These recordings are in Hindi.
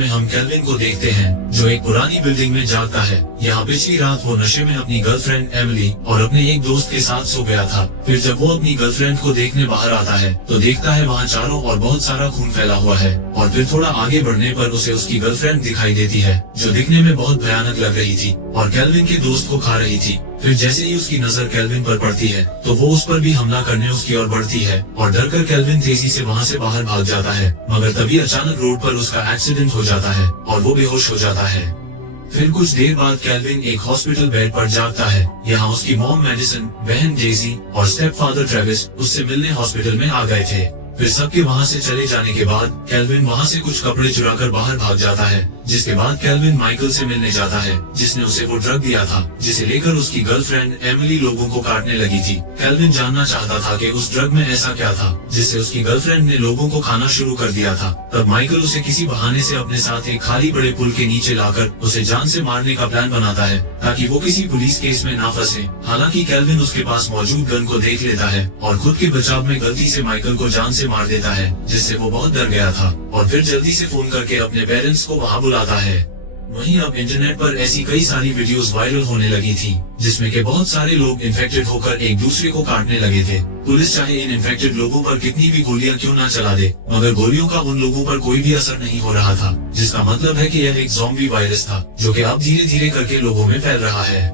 में हम केल्विन को देखते हैं जो एक पुरानी बिल्डिंग में जागता है। यहाँ पिछली रात वो नशे में अपनी गर्लफ्रेंड एमिली और अपने एक दोस्त के साथ सो गया था। फिर जब वो अपनी गर्लफ्रेंड को देखने बाहर आता है तो देखता है वहाँ चारों ओर बहुत सारा खून फैला हुआ है। और फिर थोड़ा आगे बढ़ने पर उसे उसकी गर्लफ्रेंड दिखाई देती है जो दिखने में बहुत भयानक लग रही थी और केल्विन के दोस्त को खा रही थी। फिर जैसे ही उसकी नजर केल्विन पर पड़ती है तो वो उस पर भी हमला करने उसकी ओर बढ़ती है और डरकर केल्विन तेजी से वहाँ से बाहर भाग जाता है। मगर तभी अचानक रोड पर उसका एक्सीडेंट हो जाता है और वो बेहोश हो जाता है। फिर कुछ देर बाद केल्विन एक हॉस्पिटल बेड पर जागता है। यहाँ उसकी मॉम मेडिसन, बहन डेजी और स्टेप फादर ट्रेविस उससे मिलने हॉस्पिटल में आ गए थे। फिर सबके वहाँ से चले जाने के बाद केल्विन वहाँ से कुछ कपड़े चुराकर बाहर भाग जाता है, जिसके बाद केल्विन माइकल से मिलने जाता है जिसने उसे वो ड्रग दिया था जिसे लेकर उसकी गर्लफ्रेंड एमिली लोगों को काटने लगी थी। केल्विन जानना चाहता था कि उस ड्रग में ऐसा क्या था जिससे उसकी गर्लफ्रेंड ने लोगों को खाना शुरू कर दिया था। तब माइकल उसे किसी बहाने से अपने साथ एक खाली बड़े पुल के नीचे लाकर उसे जान से मारने का प्लान बनाता है ताकि वो किसी पुलिस केस में ना फंसे। हालांकि केल्विन उसके पास मौजूद गन को देख लेता है और खुद के बचाव में गलती से माइकल को जान से मार देता है, जिससे वो बहुत डर गया था और फिर जल्दी से फोन करके अपने पेरेंट्स को वहाँ बुलाता है। वहीं अब इंटरनेट पर ऐसी कई सारी वीडियोस वायरल होने लगी थी जिसमें के बहुत सारे लोग इन्फेक्टेड होकर एक दूसरे को काटने लगे थे। पुलिस चाहे इन इन्फेक्टेड लोगों पर कितनी भी गोलियां क्यों ना चला दे, मगर गोलियों का उन लोगों पर कोई भी असर नहीं हो रहा था, जिसका मतलब है कि यह एक ज़ॉम्बी वायरस था जो कि अब धीरे धीरे करके लोगों में फैल रहा है।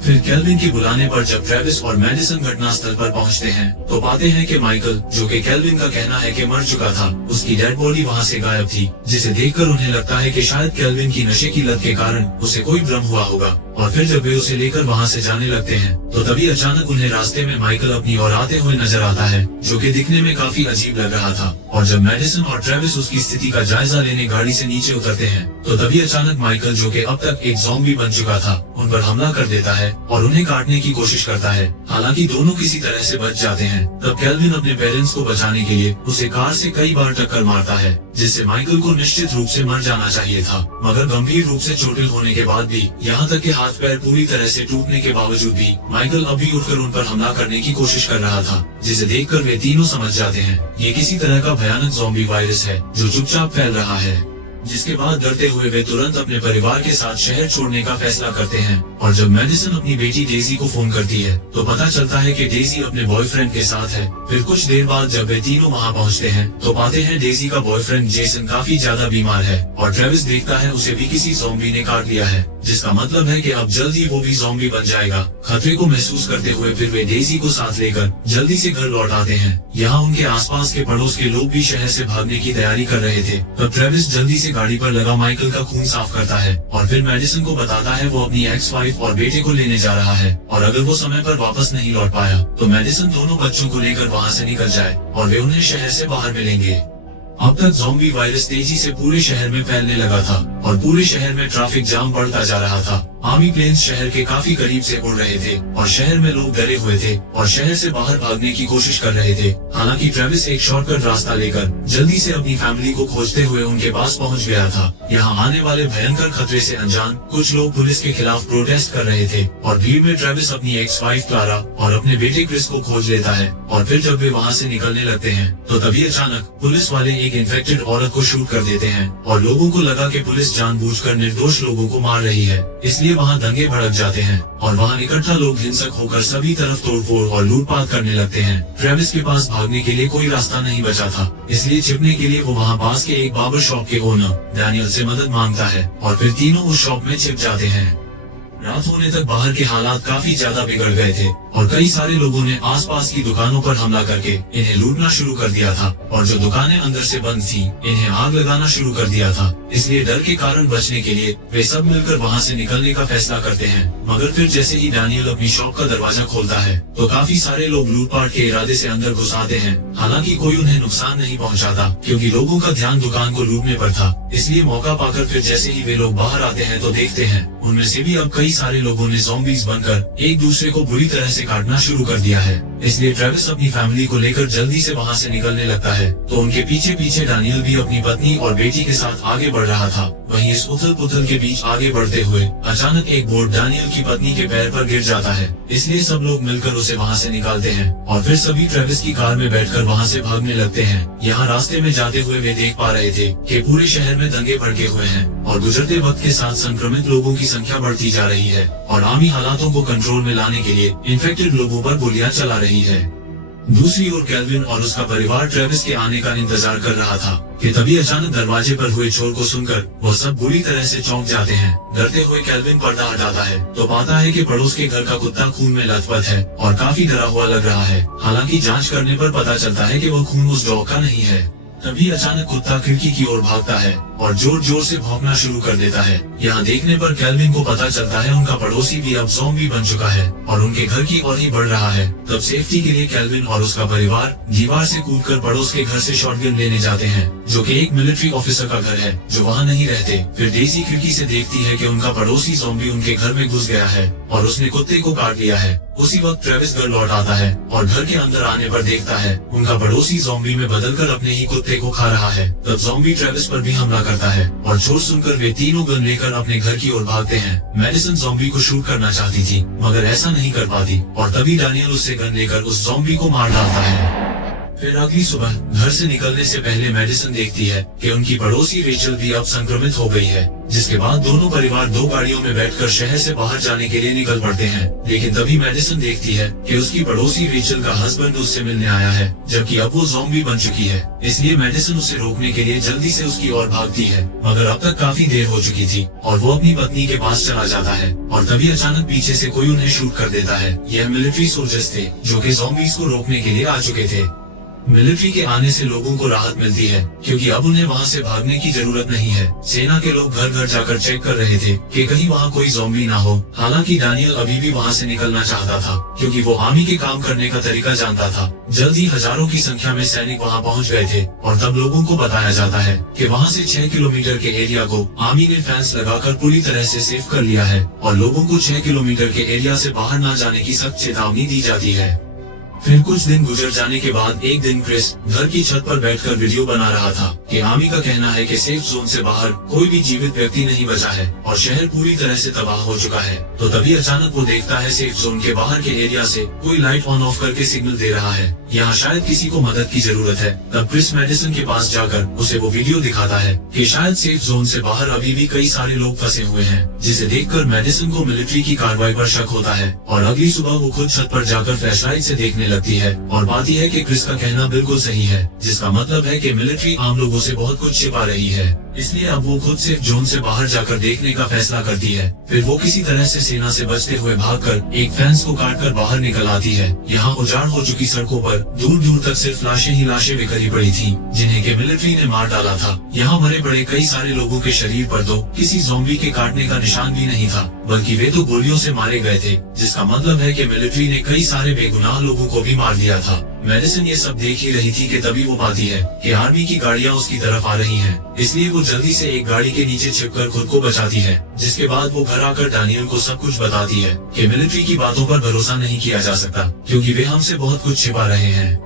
फिर केल्विन के बुलाने पर जब ट्रेविस और मेडिसन घटनास्थल पर पहुंचते हैं तो पाते हैं कि माइकल, जो कि केल्विन का कहना है कि मर चुका था, उसकी डेड बॉडी वहां से गायब थी, जिसे देखकर उन्हें लगता है कि शायद केल्विन की नशे की लत के कारण उसे कोई भ्रम हुआ होगा। और फिर जब वे उसे लेकर वहां से जाने लगते हैं तो तभी अचानक उन्हें रास्ते में माइकल अपनी ओर आते हुए नजर आता है जो कि दिखने में काफी अजीब लग रहा था। और जब मेडिसन और ट्रेविस उसकी स्थिति का जायजा लेने गाड़ी से नीचे उतरते हैं तो तभी अचानक माइकल, जो कि अब तक एक ज़ॉम्बी बन चुका था, उन पर हमला कर देता है और उन्हें काटने की कोशिश करता है। हालांकि दोनों किसी तरह से बच जाते हैं। तब केल्विन अपने पेरेंट्स को बचाने के लिए उसे कार से कई बार टक्कर मारता है, जिससे माइकल को निश्चित रूप से मर जाना चाहिए था। मगर गंभीर रूप से चोटिल होने के बाद भी, यहाँ तक कि हाथ पैर पूरी तरह से टूटने के बावजूद भी, माइकल अभी उठकर उन पर हमला करने की कोशिश कर रहा था, जिसे देखकर वे तीनों समझ जाते हैं ये किसी तरह का भयानक ज़ॉम्बी वायरस है जो चुपचाप फैल रहा है। जिसके बाद डरते हुए वे तुरंत अपने परिवार के साथ शहर छोड़ने का फैसला करते हैं। और जब मेडिसन अपनी बेटी डेजी को फोन करती है तो पता चलता है कि डेजी अपने बॉयफ्रेंड के साथ है। फिर कुछ देर बाद जब वे तीनों वहां पहुंचते हैं तो पाते हैं डेजी का बॉयफ्रेंड जेसन काफी ज्यादा बीमार है और ट्रेविस देखता है उसे भी किसी ज़ॉम्बी ने काट लिया है, जिसका मतलब है कि अब जल्द ही वो भी ज़ॉम्बी बन जाएगा। खतरे को महसूस करते हुए फिर वे डेजी को साथ लेकर जल्दी से घर लौट आते हैं। यहाँ उनके आसपास के पड़ोस के लोग भी शहर से भागने की तैयारी कर रहे थे। तब ट्रेविस जल्दी से गाड़ी पर लगा माइकल का खून साफ करता है और फिर मेडिसन को बताता है वो अपनी एक्स वाइफ और बेटे को लेने जा रहा है और अगर वो समय पर वापस नहीं लौट पाया तो मेडिसन दोनों बच्चों को लेकर वहाँ से निकल जाए और वे उन्हें शहर से बाहर मिलेंगे। अब तक ज़ॉम्बी वायरस तेजी से पूरे शहर में फैलने लगा था और पूरे शहर में ट्रैफिक जाम बढ़ता जा रहा था। आर्मी प्लेन्स शहर के काफी करीब से उड़ रहे थे और शहर में लोग डरे हुए थे और शहर से बाहर भागने की कोशिश कर रहे थे। हालांकि ट्रेविस एक शॉर्टकट रास्ता लेकर जल्दी से अपनी फैमिली को खोजते हुए उनके पास पहुंच गया था। यहाँ आने वाले भयंकर खतरे से अनजान कुछ लोग पुलिस के खिलाफ प्रोटेस्ट कर रहे थे और भीड़ में ट्रेविस अपनी एक्स वाइफ क्लारा और अपने बेटे क्रिस को खोज लेता है। और फिर जब वे वहाँ से निकलने लगते हैं तो तभी अचानक पुलिस वाले एक इन्फेक्टेड औरत को शूट कर देते हैं और लोगों को लगा कि पुलिस जानबूझकर निर्दोष लोगों को मार रही है, इसलिए वहाँ दंगे भड़क जाते हैं और वहाँ इकट्ठा लोग हिंसक होकर सभी तरफ तोड़फोड़ और लूटपाट करने लगते हैं। ट्रेविस के पास भागने के लिए कोई रास्ता नहीं बचा था, इसलिए छिपने के लिए वो वहाँ पास के एक बार्बर शॉप के ओनर डैनियल से मदद मांगता है और फिर तीनों उस शॉप में छिप जाते हैं। रात होने तक बाहर के हालात काफी ज्यादा बिगड़ गए थे और कई सारे लोगों ने आसपास की दुकानों पर हमला करके इन्हें लूटना शुरू कर दिया था और जो दुकानें अंदर से बंद थी इन्हें आग लगाना शुरू कर दिया था। इसलिए डर के कारण बचने के लिए वे सब मिलकर वहाँ से निकलने का फैसला करते हैं। मगर फिर जैसे ही डैनियल अपनी शॉप का दरवाजा खोलता है तो काफी सारे लोग लूटपाट के इरादे से अंदर घुस आते हैं। हालांकि कोई उन्हें नुकसान नहीं पहुँचाता क्योंकि लोगों का ध्यान दुकान को लूटने पर था। इसलिए मौका पाकर फिर जैसे ही वे लोग बाहर आते हैं तो देखते हैं उनमें से भी अब कई सारे लोगों ने ज़ॉम्बीज बनकर एक दूसरे को बुरी तरह से काटना शुरू कर दिया है। इसलिए ट्रेविस अपनी फैमिली को लेकर जल्दी से वहाँ से निकलने लगता है। तो उनके पीछे पीछे डैनियल भी अपनी पत्नी और बेटी के साथ आगे बढ़ रहा था। वहीं इस उथल पुथल के बीच आगे बढ़ते हुए अचानक एक बोर्ड डैनियल की पत्नी के पैर पर गिर जाता है। इसलिए सब लोग मिलकर उसे वहाँ से निकालते हैं और फिर सभी ट्रेविस की कार में बैठकर वहाँ से भागने लगते हैं। यहाँ रास्ते में जाते हुए वे देख पा रहे थे कि पूरे शहर में दंगे भड़के हुए हैं और गुजरते वक्त के साथ संक्रमित लोगों की संख्या बढ़ती जा रही है और आर्मी हालातों को कंट्रोल में लाने के लिए इन्फेक्टेड लोगों पर गोलियां चला रही है। दूसरी ओर केल्विन और उसका परिवार ट्रेविस के आने का इंतजार कर रहा था कि तभी अचानक दरवाजे पर हुए शोर को सुनकर वो सब बुरी तरह से चौंक जाते हैं। डरते हुए केल्विन पर्दा हटाता है तो पाता है कि पड़ोस के घर का कुत्ता खून में लथपथ है और काफी डरा हुआ लग रहा है। हालांकि जांच करने पर पता चलता है कि वो खून उस डॉग का नहीं है। तभी अचानक कुत्ता खिड़की की ओर भागता है और जोर जोर से भौंकना शुरू कर देता है। यहाँ देखने पर केल्विन को पता चलता है उनका पड़ोसी भी अब ज़ॉम्बी बन चुका है और उनके घर की ओर ही बढ़ रहा है। तब सेफ्टी के लिए केल्विन और उसका परिवार दीवार से कूदकर पड़ोस के घर से शॉटगन लेने जाते हैं, जो कि एक मिलिट्री ऑफिसर का घर है जो वहाँ नहीं रहते। फिर डेजी खिड़की से देखती है कि उनका पड़ोसी ज़ॉम्बी उनके घर में घुस गया है और उसने कुत्ते को काट लिया है। उसी वक्त ट्रेविस घर लौट आता है और घर के अंदर आने पर देखता है उनका पड़ोसी ज़ॉम्बी में बदलकर अपने ही कुत्ते को खा रहा है। तब ज़ॉम्बी ट्रेविस पर भी हमला करता है और शोर सुनकर वे तीनों गन लेकर अपने घर की ओर भागते हैं। मेडिसन ज़ॉम्बी को शूट करना चाहती थी मगर ऐसा नहीं कर पाती और तभी डैनियल उससे गन लेकर उस ज़ॉम्बी को मार डालता है। फिर अगली सुबह घर से निकलने से पहले मेडिसन देखती है कि उनकी पड़ोसी रेचल भी अब संक्रमित हो गई है, जिसके बाद दोनों परिवार 2 गाड़ियों में बैठकर शहर से बाहर जाने के लिए निकल पड़ते हैं। लेकिन तभी मेडिसन देखती है कि उसकी पड़ोसी रेचल का हस्बैंड उससे मिलने आया है, जबकि अब वो ज़ॉम्बी बन चुकी है। इसलिए मेडिसन उसे रोकने के लिए जल्दी से उसकी ओर भागती है, मगर अब तक काफी देर हो चुकी थी और वो अपनी पत्नी के पास चला जाता है और तभी अचानक पीछे से कोई उन्हें शूट कर देता है। यह मिलिट्री सोल्जर्स थे जो कि ज़ॉम्बीज को रोकने के लिए आ चुके थे। मिलिट्री के आने से लोगों को राहत मिलती है क्योंकि अब उन्हें वहाँ से भागने की जरूरत नहीं है। सेना के लोग घर घर जाकर चेक कर रहे थे कि कहीं वहाँ कोई ज़ॉम्बी ना हो। हालांकि डैनियल अभी भी वहाँ से निकलना चाहता था क्योंकि वो आर्मी के काम करने का तरीका जानता था। जल्द ही हजारों की संख्या में सैनिक वहाँ पहुँच गए थे और तब लोगों को बताया जाता है कि वहाँ से 6 किलोमीटर के एरिया को आर्मी ने फेंस लगाकर पूरी तरह से सेफ कर लिया है और लोगों को 6 किलोमीटर के एरिया से बाहर न जाने की सख्त चेतावनी दी जाती है। फिर कुछ दिन गुजर जाने के बाद एक दिन क्रिस घर की छत पर बैठकर वीडियो बना रहा था कि आर्मी का कहना है कि सेफ जोन से बाहर कोई भी जीवित व्यक्ति नहीं बचा है और शहर पूरी तरह से तबाह हो चुका है। तो तभी अचानक वो देखता है सेफ जोन के बाहर के एरिया से कोई लाइट ऑन ऑफ करके सिग्नल दे रहा है, यहाँ शायद किसी को मदद की जरूरत है। तब क्रिस मेडिसन के पास जाकर उसे वो वीडियो दिखाता है कि शायद सेफ जोन से बाहर अभी भी कई सारे लोग फंसे हुए हैं, जिसे देखकर मेडिसन को मिलिट्री की कार्रवाई पर शक होता है और अगली सुबह वो खुद छत पर जाकर फ्लैशलाइट से देखने लगती है और पाती है कि क्रिस का कहना बिल्कुल सही है, जिसका मतलब है कि मिलिट्री आम लोगों से बहुत कुछ छिपा रही है। इसलिए अब वो खुद सेफ जोन से बाहर जाकर देखने का फैसला करती है। फिर वो किसी तरह से सेना से बचते हुए भागकर एक फेंस को काटकर बाहर निकल आती है। यहाँ उजाड़ हो चुकी सड़कों पर दूर दूर तक सिर्फ लाशें ही लाशें बिखरी पड़ी थी, जिन्हें के मिलिट्री ने मार डाला था। यहाँ मरे पड़े कई सारे लोगों के शरीर पर तो किसी ज़ॉम्बी के काटने का निशान भी नहीं था, बल्कि वे तो गोलियों से मारे गए थे, जिसका मतलब है कि मिलिट्री ने कई सारे बेगुनाह लोगों को भी मार दिया था। मेडिसन ये सब देख ही रही थी कि तभी वो पाती है कि आर्मी की गाड़ियाँ उसकी तरफ आ रही हैं। इसलिए वो जल्दी से एक गाड़ी के नीचे छिपकर खुद को बचाती है, जिसके बाद वो घर आकर डैनियल को सब कुछ बताती है कि मिलिट्री की बातों पर भरोसा नहीं किया जा सकता क्योंकि वे हमसे बहुत कुछ छिपा रहे हैं।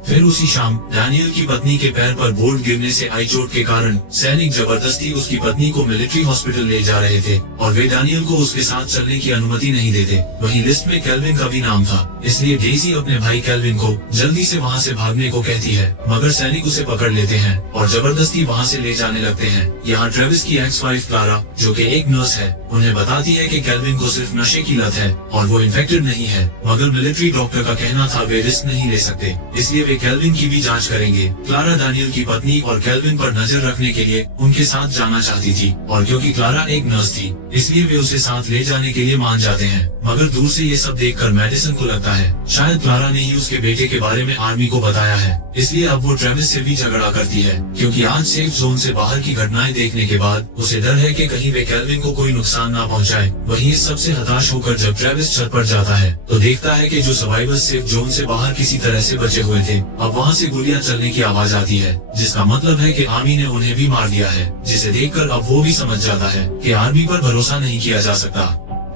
फिर उसी शाम डैनियल की पत्नी के पैर पर बोल्ट गिरने से आई चोट के कारण सैनिक जबरदस्ती उसकी पत्नी को मिलिट्री हॉस्पिटल ले जा रहे थे और वे डैनियल को उसके साथ चलने की अनुमति नहीं देते। वहीं लिस्ट में केल्विन का भी नाम था, इसलिए डेजी अपने भाई केल्विन को जल्दी से वहाँ से भागने को कहती है, मगर सैनिक उसे पकड़ लेते हैं और जबरदस्ती वहाँ से ले जाने लगते हैं। यहाँ ट्रेविस की एक्स वाइफ क्लारा, जो कि एक नर्स है, उन्हें बताती है कि केल्विन को सिर्फ नशे की लत है और वो इन्फेक्टेड नहीं है, मगर मिलिट्री डॉक्टर का कहना था वे रिस्क नहीं ले सकते, इसलिए वे केल्विन की भी जांच करेंगे। क्लारा डैनियल की पत्नी और केल्विन पर नजर रखने के लिए उनके साथ जाना चाहती थी और क्योंकि क्लारा एक नर्स थी इसलिए वे उसे साथ ले जाने के लिए मान जाते हैं। मगर दूर से ये सब देखकर मेडिसन को लगता है शायद क्लारा ने ही उसके बेटे के बारे में आर्मी को बताया है, इसलिए अब वो ट्रेविस से भी झगड़ा करती है क्योंकि आज सेफ जोन से बाहर की घटनाएं देखने के बाद उसे डर है कि कहीं वे केल्विन को कोई नुकसान ना पहुंचाए। वहीं इस सबसे हताश होकर जब ट्रेविस छत पर जाता है तो देखता है कि जो सर्वाइवर्स सेफ जोन से बाहर किसी तरह से बचे हुए थे, अब वहाँ से गोलियां चलने की आवाज आती है, जिसका मतलब है कि आर्मी ने उन्हें भी मार दिया है, जिसे देखकर अब वो भी समझ जाता है कि आर्मी पर भरोसा नहीं किया जा सकता।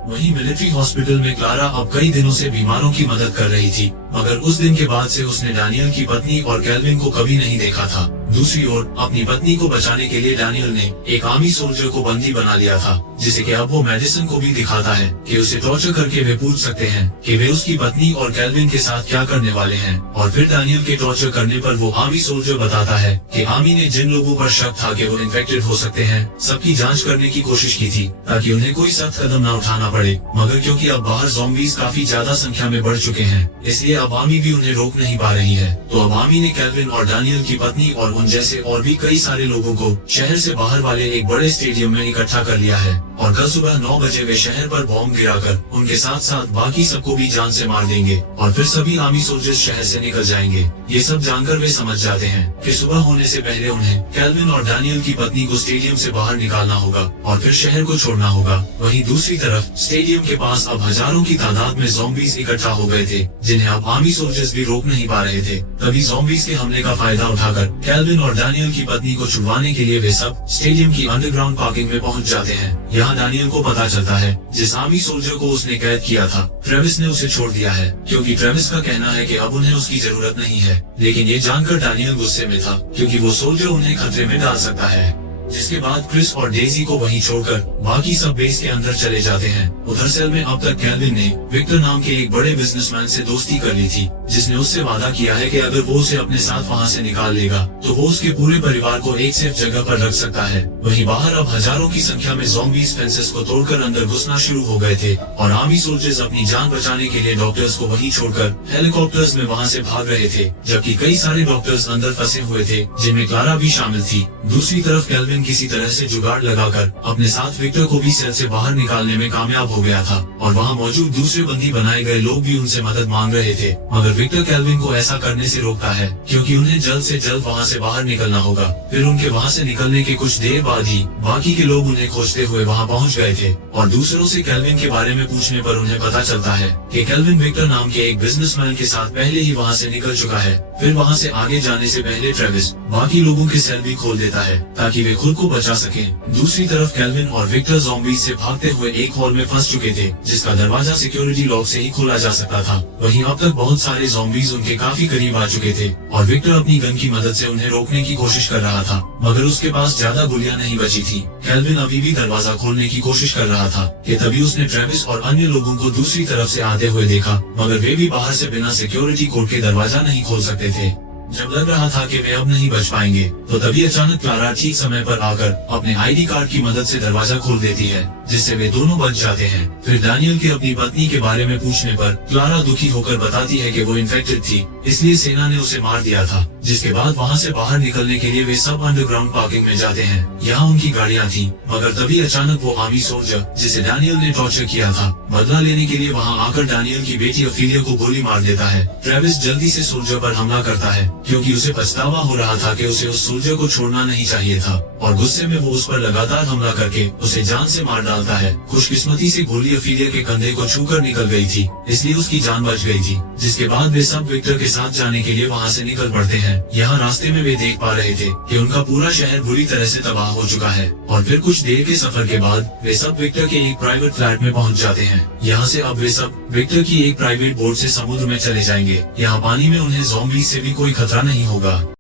वहीं मिलिट्री हॉस्पिटल में क्लारा अब कई दिनों से बीमारों की मदद कर रही थी, मगर उस दिन के बाद से उसने डैनियल की पत्नी और कैल्विन को कभी नहीं देखा था। दूसरी ओर अपनी पत्नी को बचाने के लिए डैनियल ने एक आर्मी सोल्जर को बंदी बना लिया था, जिसे कि अब वो मेडिसन को भी दिखाता है कि उसे टॉर्चर करके वे पूछ सकते हैं कि वे उसकी पत्नी और कैल्विन के साथ क्या करने वाले हैं। और फिर डैनियल के टॉर्चर करने पर वो आर्मी सोल्जर बताता है कि आर्मी ने जिन लोगों पर शक था कि वो इन्फेक्टेड हो सकते हैं, सबकी जांच करने की कोशिश की थी ताकि उन्हें कोई सख्त कदम न उठाना पड़े, मगर क्योंकि अब बाहर ज़ॉम्बीज़ काफी ज्यादा संख्या में बढ़ चुके हैं, इसलिए अब आर्मी भी उन्हें रोक नहीं पा रही है। तो अब आर्मी ने कैल्विन और डैनियल की पत्नी और उन जैसे और भी कई सारे लोगों को शहर से बाहर वाले एक बड़े स्टेडियम में इकट्ठा कर लिया है और कल सुबह 9 बजे वे शहर पर बॉम्ब गिराकर उनके साथ साथ बाकी सबको भी जान से मार देंगे और फिर सभी आर्मी सोल्जर्स शहर से निकल जाएंगे। ये सब जानकर वे समझ जाते हैं कि सुबह होने से पहले उन्हें कैल्विन और डैनियल की पत्नी को स्टेडियम से बाहर निकालना होगा और फिर शहर को छोड़ना होगा। वहीं दूसरी तरफ स्टेडियम के पास अब हजारों की तादाद में ज़ॉम्बीज़ इकट्ठा हो गए थे, जिन्हें अब आर्मी सोल्जर्स भी रोक नहीं पा रहे थे। तभी ज़ॉम्बीज़ के हमले का फायदा उठाकर कैल्विन और डैनियल की पत्नी को छुड़वाने के लिए वे सब स्टेडियम की अंडरग्राउंड पार्किंग में पहुंच जाते हैं। यहाँ डैनियल को पता चलता है जिस आर्मी सोल्जर को उसने कैद किया था, ट्रेविस ने उसे छोड़ दिया है, क्योंकि ट्रेविस का कहना है कि अब उन्हें उसकी जरूरत नहीं है। लेकिन ये जानकर डैनियल गुस्से में था, क्योंकि वो सोल्जर उन्हें खतरे में डाल सकता है। जिसके बाद क्रिस और डेजी को वहीं छोड़कर बाकी सब बेस के अंदर चले जाते हैं। उधर सेल में अब तक कैल्विन ने विक्टर नाम के एक बड़े बिजनेसमैन से दोस्ती कर ली थी, जिसने उससे वादा किया है कि अगर वो उसे अपने साथ वहां से निकाल लेगा तो वो उसके पूरे परिवार को एक सेफ जगह पर रख सकता है। वहीं बाहर अब हजारों की संख्या में ज़ॉम्बीज़ फेंसेस को तोड़कर अंदर घुसना शुरू हो गए थे और आर्मी सोल्जर्स अपनी जान बचाने के लिए डॉक्टर्स को वहीं छोड़कर हेलीकॉप्टर्स में वहाँ से भाग रहे थे, जबकि कई सारे डॉक्टर्स अंदर फंसे हुए थे, जिनमें क्लारा भी शामिल थी। दूसरी तरफ कैल्विन किसी तरह से जुगाड़ लगाकर अपने साथ विक्टर को भी सेल से बाहर निकालने में कामयाब हो गया था और वहाँ मौजूद दूसरे बंदी बनाए गए लोग भी उनसे मदद मांग रहे थे, मगर विक्टर कैल्विन को ऐसा करने से रोकता है, क्योंकि उन्हें जल्द से जल्द वहाँ से बाहर निकलना होगा। फिर उनके वहाँ से निकलने के कुछ देर बाद ही बाकी के लोग उन्हें खोजते हुए वहाँ पहुँच गए थे और दूसरों से कैल्विन के बारे में पूछने पर उन्हें पता चलता है कि कैल्विन विक्टर नाम के एक बिजनेसमैन के साथ पहले ही वहाँ से निकल चुका है। फिर वहाँ से आगे जाने से पहले ट्रेविस बाकी लोगों की सेल भी खोल देता है ताकि वे खुद को बचा सकें। दूसरी तरफ कैल्विन और विक्टर ज़ॉम्बीज़ से भागते हुए एक हॉल में फंस चुके थे, जिसका दरवाजा सिक्योरिटी लॉक से ही खोला जा सकता था। वहीं अब तक बहुत सारे ज़ॉम्बीज़ उनके काफी करीब आ चुके थे और विक्टर अपनी गन की मदद से उन्हें रोकने की कोशिश कर रहा था, मगर उसके पास ज्यादा गोलियां नहीं बची थी। कैल्विन अभी भी दरवाजा खोलने की कोशिश कर रहा था कि तभी उसने ट्रेविस और अन्य लोगों को दूसरी तरफ से आते हुए देखा, मगर वे भी बाहर से बिना सिक्योरिटी कोड के दरवाजा नहीं खोल सकते थे। जब लग रहा था कि वे अब नहीं बच पाएंगे, तो तभी अचानक क्लारा ठीक समय पर आकर अपने आईडी कार्ड की मदद से दरवाजा खोल देती है, जिससे वे दोनों बच जाते हैं। फिर डैनियल के अपनी पत्नी के बारे में पूछने पर क्लारा दुखी होकर बताती है कि वो इन्फेक्टेड थी, इसलिए सेना ने उसे मार दिया था। जिसके बाद वहाँ से बाहर निकलने के लिए वे सब अंडरग्राउंड पार्किंग में जाते हैं। यहाँ उनकी गाड़ियाँ थी, मगर तभी अचानक वो आर्मी सोल्जर जिसे डैनियल ने टॉर्चर किया था, बदला लेने के लिए वहाँ आकर डैनियल की बेटी ऑफिलिया को गोली मार देता है। ट्रेविस जल्दी से सोल्जर पर हमला करता है, क्योंकि उसे पछतावा हो रहा था कि उसे उस सोल्जर को छोड़ना नहीं चाहिए था, और गुस्से में वो उस पर लगातार हमला करके उसे जान से मार डालता है। खुशकिस्मती से गोली ऑफिलिया के कंधे को छूकर निकल गई थी, इसलिए उसकी जान बच गई थी। जिसके बाद वे सब विक्टर के साथ जाने के लिए वहाँ से निकल पड़ते हैं। यहाँ रास्ते में वे देख पा रहे थे कि उनका पूरा शहर बुरी तरह से तबाह हो चुका है, और फिर कुछ देर के सफर के बाद वे सब विक्टर के एक प्राइवेट फ्लैट में पहुँच जाते हैं। यहाँ से अब वे सब विक्टर की एक प्राइवेट बोट से समुद्र में चले जाएंगे। यहाँ पानी में उन्हें ज़ॉम्बीज़ से भी कोई खतरा नहीं होगा।